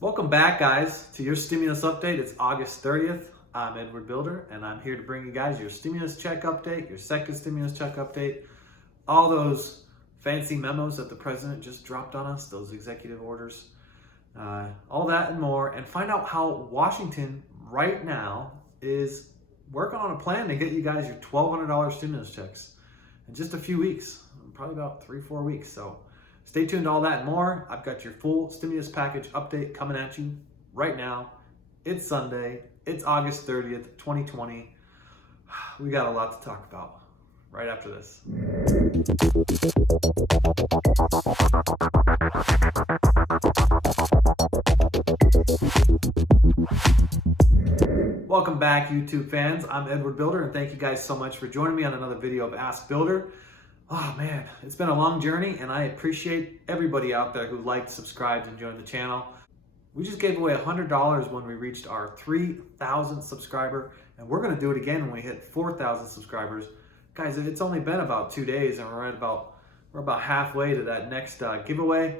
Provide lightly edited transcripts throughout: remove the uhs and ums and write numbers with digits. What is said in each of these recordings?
Welcome back, guys, to your stimulus update. It's August 30th. I'm Edward Builder, and I'm here to bring you guys your stimulus check update, your second stimulus check update, all those fancy memos that the president just dropped on us, those executive orders, all that and more, and find out how Washington right now is working on a plan to get you guys your $1,200 stimulus checks in just a few weeks, probably about 3-4 weeks. So stay tuned to all that and more. I've got your full stimulus package update coming at you right now. It's Sunday. It's August 30th, 2020. We got a lot to talk about right after this. Welcome back, YouTube fans. I'm Edward Builder, and thank you guys so much for joining me on another video of Ask Builder. Oh man, it's been a long journey, and I appreciate everybody out there who liked, subscribed, and joined the channel. We just gave away $100 when we reached our 3,000 subscriber, and we're going to do it again when we hit 4,000 subscribers. Guys, it's only been about 2 days, and we're about halfway to that next giveaway.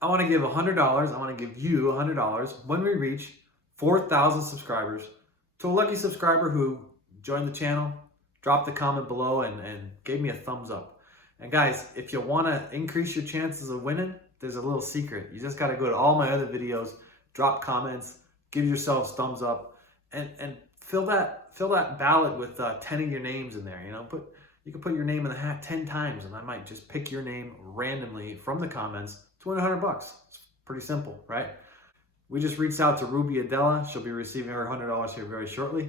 I want to give $100. I want to give you $100 when we reach 4,000 subscribers to a lucky subscriber who joined the channel, dropped a comment below, and gave me a thumbs up. And guys, if you want to increase your chances of winning, there's a little secret. You just got to go to all my other videos, drop comments, give yourselves thumbs up, and fill that ballot with 10 of your names in there. You can put your name in the hat 10 times, and I might just pick your name randomly from the comments to win $100. It's pretty simple, right? We just reached out to Ruby Adela. She'll be receiving her $100 here very shortly.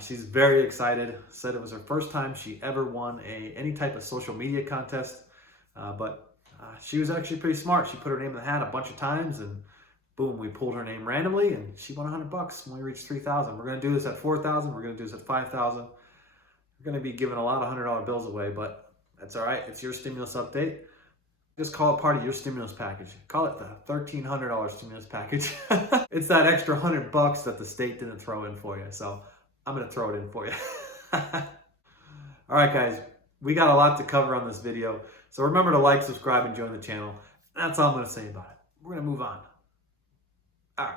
She's very excited. Said it was her first time she ever won any type of social media contest, but she was actually pretty smart. She put her name in the hat a bunch of times, and boom, we pulled her name randomly, and she won $100 when we reached 3,000. We're going to do this at 4,000. We're going to do this at 5,000. We're going to be giving a lot of $100 bills away, but that's all right. It's your stimulus update. Just call it part of your stimulus package. Call it the $1,300 stimulus package. It's that extra $100 that the state didn't throw in for you, so I'm going to throw it in for you. All right, guys, we got a lot to cover on this video. So remember to like, subscribe, and join the channel. That's all I'm going to say about it. We're going to move on. All right.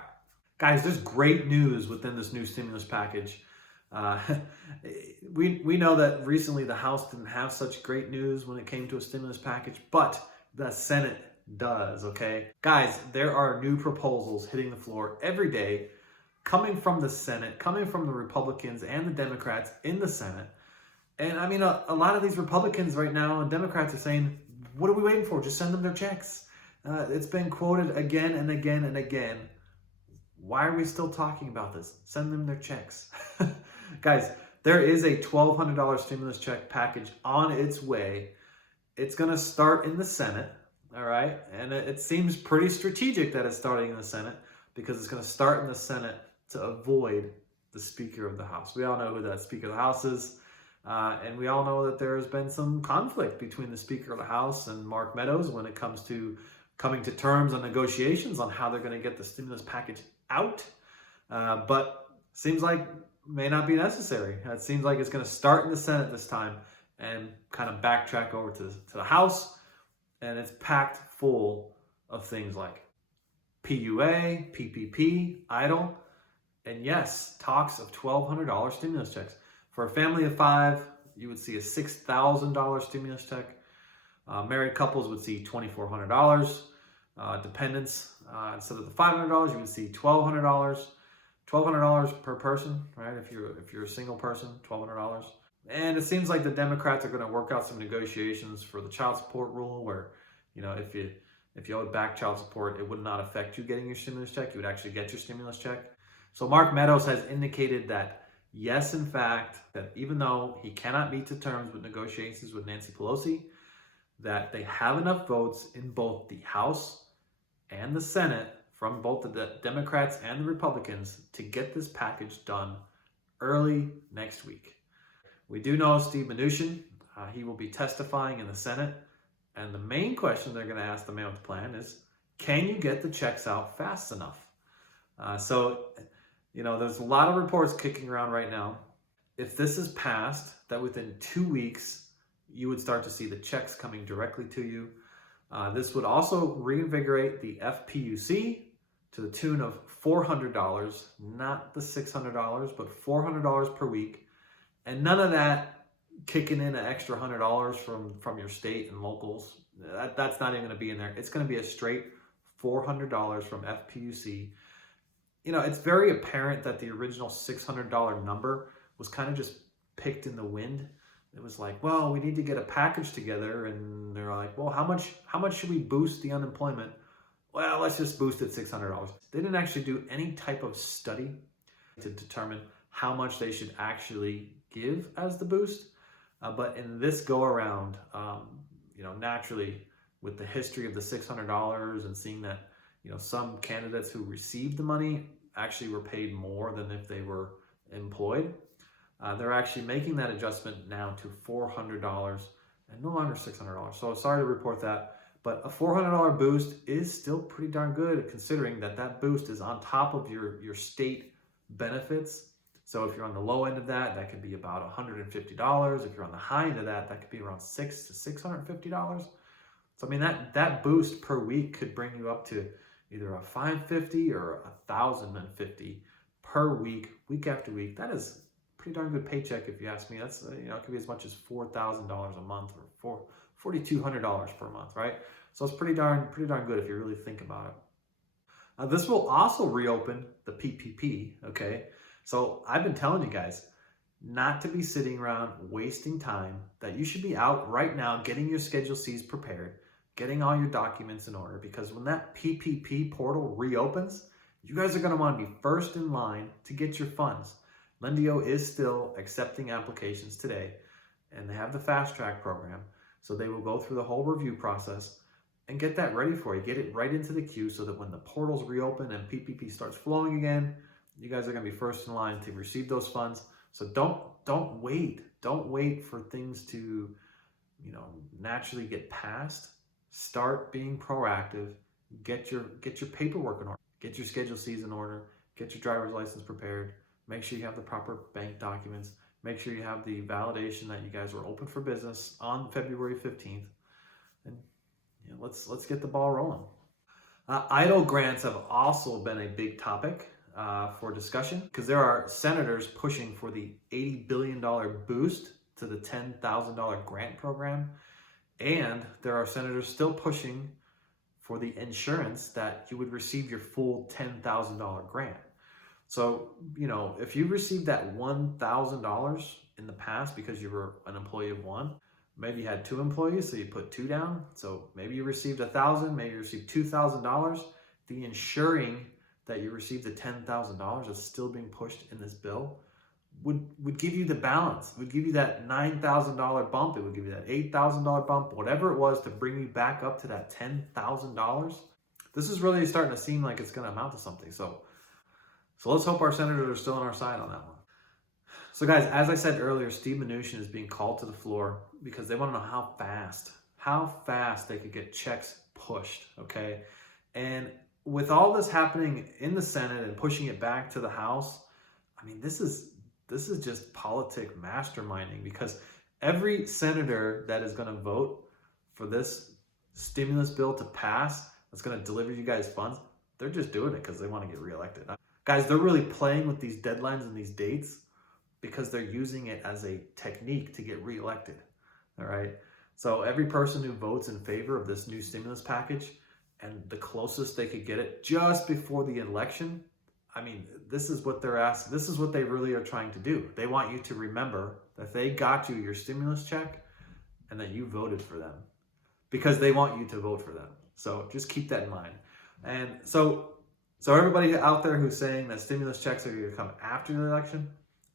Guys, there's great news within this new stimulus package. We know that recently the House didn't have such great news when it came to a stimulus package, but the Senate does, okay? Guys, there are new proposals hitting the floor every day, coming from the Senate, coming from the Republicans and the Democrats in the Senate. And I mean, a lot of these Republicans right now and Democrats are saying, what are we waiting for? Just send them their checks. It's been quoted again and again and again. Why are we still talking about this? Send them their checks. Guys, there is a $1,200 stimulus check package on its way. It's going to start in the Senate, all right? And it seems pretty strategic that it's starting in the Senate, because it's going to start in the Senate to avoid the Speaker of the House. We all know who that Speaker of the House is. And we all know that there has been some conflict between the Speaker of the House and Mark Meadows when it comes to coming to terms on negotiations on how they're going to get the stimulus package out. But seems like may not be necessary. It seems like it's going to start in the Senate this time and kind of backtrack over to the House. And it's packed full of things like PUA, PPP, EIDL, and yes, talks of $1,200 stimulus checks. For a family of 5, you would see a $6,000 stimulus check. Married couples would see $2,400. Dependents, instead of the $500, you would see $1,200. $1,200 per person, right? If you're a single person, $1,200. And it seems like the Democrats are going to work out some negotiations for the child support rule, where, if you owed back child support, it would not affect you getting your stimulus check. You would actually get your stimulus check. So Mark Meadows has indicated that, yes, in fact, that even though he cannot meet to terms with negotiations with Nancy Pelosi, that they have enough votes in both the House and the Senate from both the Democrats and the Republicans to get this package done early next week. We do know Steve Mnuchin. He will be testifying in the Senate. And the main question they're going to ask the man with the plan is, can you get the checks out fast enough? So there's a lot of reports kicking around right now. If this is passed, that within 2 weeks, you would start to see the checks coming directly to you. This would also reinvigorate the FPUC, to the tune of $400, not the $600, but $400 per week. And none of that kicking in an extra $100 from your state and locals. That's not even going to be in there. It's going to be a straight $400 from FPUC. You know, it's very apparent that the original $600 number was kind of just picked in the wind. It was like, well, we need to get a package together, and they're like, well, how much should we boost the unemployment? Well, let's just boost it $600. They didn't actually do any type of study to determine how much they should actually give as the boost. But in this go around, you know, naturally with the history of the $600 and seeing that, you know, some candidates who received the money actually were paid more than if they were employed. They're actually making that adjustment now to $400 and no longer $600. So sorry to report that, but a $400 boost is still pretty darn good considering that boost is on top of your state benefits. So if you're on the low end of that, that could be about $150. If you're on the high end of that, that could be around $600 to $650. So I mean, that boost per week could bring you up to either a $550 or $1,050 per week, week after week. That is a pretty darn good paycheck if you ask me. That's, you know, it could be as much as $4,000 a month or $4,200 per month, right? So it's pretty darn good if you really think about it. This will also reopen the PPP, okay? So I've been telling you guys not to be sitting around wasting time, that you should be out right now getting your Schedule Cs prepared, getting all your documents in order, because when that PPP portal reopens, you guys are going to want to be first in line to get your funds. Lendio is still accepting applications today, and they have the fast track program, so they will go through the whole review process and get that ready for you. Get it right into the queue so that when the portals reopen and PPP starts flowing again, you guys are going to be first in line to receive those funds. So don't wait. Don't wait for things to, you know, naturally get passed. Start being proactive. Get your paperwork in order. Get your Schedule Cs in order. Get your driver's license prepared. Make sure you have the proper bank documents. Make sure you have the validation that you guys are open for business on February 15th. And you know, let's get the ball rolling. EIDL grants have also been a big topic for discussion, because there are senators pushing for the $80 billion boost to the $10,000 grant program, and there are senators still pushing for the insurance that you would receive your full $10,000 grant. So, you know, if you received that $1,000 in the past because you were an employee of one, maybe you had two employees, so you put two down. So maybe you received $1,000, maybe you received $2,000. The insuring that you received the $10,000 that's still being pushed in this bill would give you the balance, would give you that $9,000 bump, it would give you that $8,000 bump, whatever it was to bring you back up to that $10,000. This is really starting to seem like it's going to amount to something. So let's hope our senators are still on our side on that one. So guys, as I said earlier, Steve Mnuchin is being called to the floor because they want to know how fast they could get checks pushed, okay? And with all this happening in the Senate and pushing it back to the House, I mean, this is just politic masterminding, because every senator that is going to vote for this stimulus bill to pass, that's going to deliver you guys funds, they're just doing it because they want to get reelected. Guys, they're really playing with these deadlines and these dates because they're using it as a technique to get reelected, all right? So every person who votes in favor of this new stimulus package, and the closest they could get it just before the election, I mean, this is what they're asking. This is what they really are trying to do. They want you to remember that they got you your stimulus check and that you voted for them, because they want you to vote for them. So just keep that in mind. And so everybody out there who's saying that stimulus checks are going to come after the election,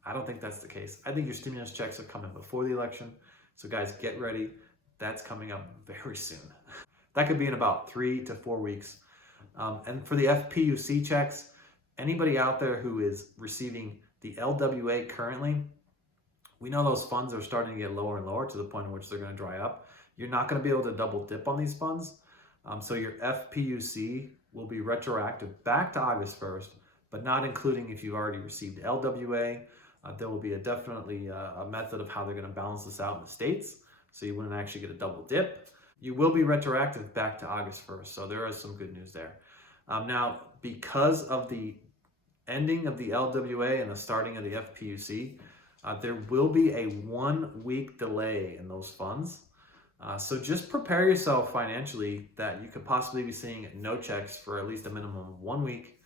I don't think that's the case. I think your stimulus checks are coming before the election. So guys, get ready. That's coming up very soon. That could be in about 3 to 4 weeks. And for the FPUC checks, anybody out there who is receiving the LWA currently, we know those funds are starting to get lower and lower to the point in which they're going to dry up. You're not going to be able to double dip on these funds. So your FPUC will be retroactive back to August 1st, but not including if you already received LWA. There will be definitely a method of how they're going to balance this out in the states, so you wouldn't actually get a double dip. You will be retroactive back to August 1st, so there is some good news there. Now, because of the ending of the LWA and the starting of the FPUC, there will be a 1 week delay in those funds. So just prepare yourself financially that you could possibly be seeing no checks for at least a minimum of 1 week.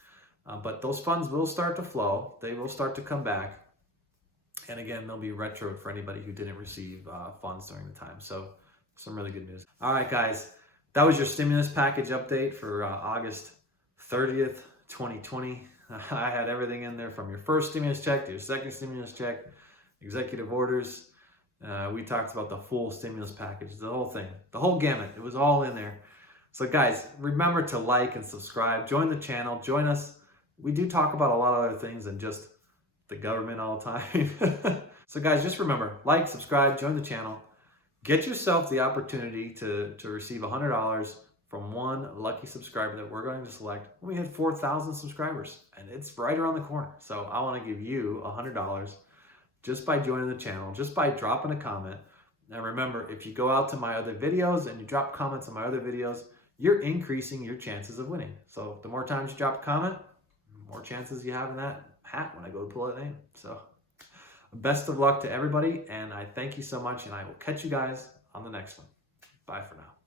But those funds will start to flow. They will start to come back. And again, they'll be retro for anybody who didn't receive funds during the time. So some really good news. All right, guys, that was your stimulus package update for August 30th, 2020. I had everything in there from your first stimulus check to your second stimulus check, executive orders. We talked about the full stimulus package, the whole thing, the whole gamut. It was all in there. So guys, remember to like and subscribe. Join the channel. Join us. We do talk about a lot of other things than just the government all the time. So guys, just remember, like, subscribe, join the channel. Get yourself the opportunity to receive $100 from one lucky subscriber that we're going to select when we hit 4,000 subscribers. And it's right around the corner. So I want to give you $100 just by joining the channel, just by dropping a comment. And remember, if you go out to my other videos and you drop comments on my other videos, you're increasing your chances of winning. So the more times you drop a comment, the more chances you have in that hat when I go to pull that name. So best of luck to everybody, and I thank you so much, and I will catch you guys on the next one. Bye for now.